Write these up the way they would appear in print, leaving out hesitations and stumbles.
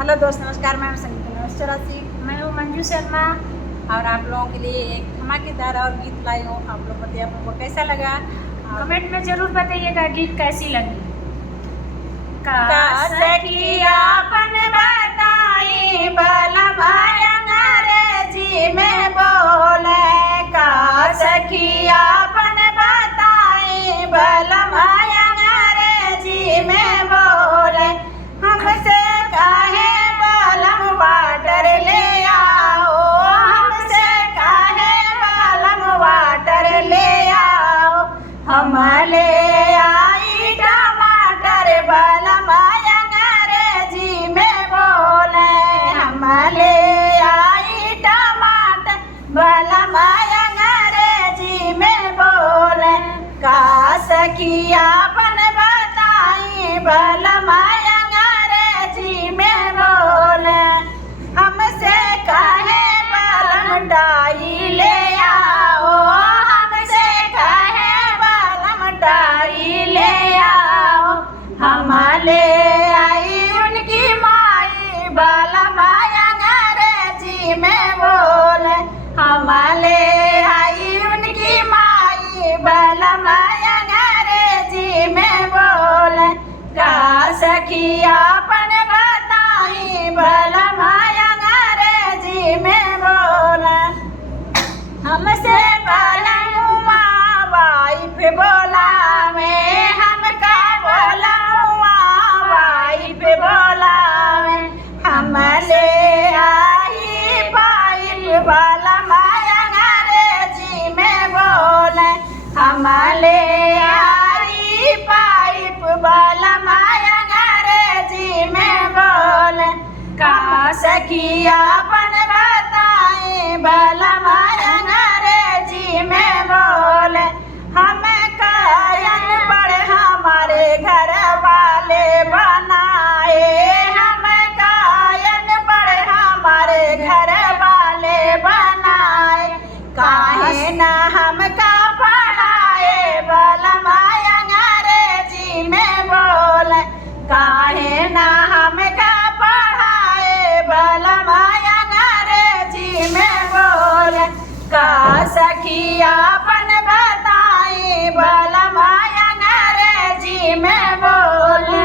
Hello दोस्त, नमस्कार। मैं संगीता चौरासी। मैं हूँ मंजू शर्मा और आप लोगों के लिए एक धमाकेदार और गीत लाई हूँ। आप लोग बताइए आप लोगों को कैसा लगा। कमेंट में जरूर बताइएगा गीत कैसी लगी। सखियापन बताई बलमाया अंग्रेजी में बोले, का सखियापन बताई बलमाया अंग्रेजी में बोले। हमसे काहे बलम वाटर ले आओ, हमसे काहे बलम वाटर ले आओ। हम ले आई टमाटर बलमाया अंग्रेजी में बोले, हम ले आई टमाटर बलमाया अंग्रेजी में बोले। का सखियापन बताई बलमाया अंग्रेजी में बोले। हमसे काहे बलम डाई ले आओ, हमसे काहे बलम डाई ले आओ। हम ले आई उनकी माई बलमाया अंग्रेजी में बोले, हम ले आई उनकी माई बलमाया अंग्रेजी में बोले। का सखियापन बताई बलमाया अंग्रेजी में बोले। हमसे बलमुआ वाइफ बोलावे, हमका बोलमुआ वाइफ बोलावे। हम ले आई पाइप बलमाया अंग्रेजी में बोले, हम ले आई पाइप बलमाया अंग्रेजी में बोले। का सखियापन बताई बलमाया अंग्रेजी में बोले। हम कायन पढ़ हमारे घर वाले बनाए, हम कायन पढ़ हमारे घर वाले बनाए। काहे ना हमका पढ़ाए बलमाया अंग्रेजी में बोले, काहे ना हमका पढ़ाए बलमाया अंग्रेजी में बोले। का सखियापन बताई बलमाया अंग्रेजी में बोले।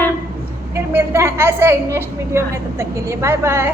फिर मिलते हैं ऐसे ही नेक्स्ट वीडियो में, तब तक के लिए बाय बाय।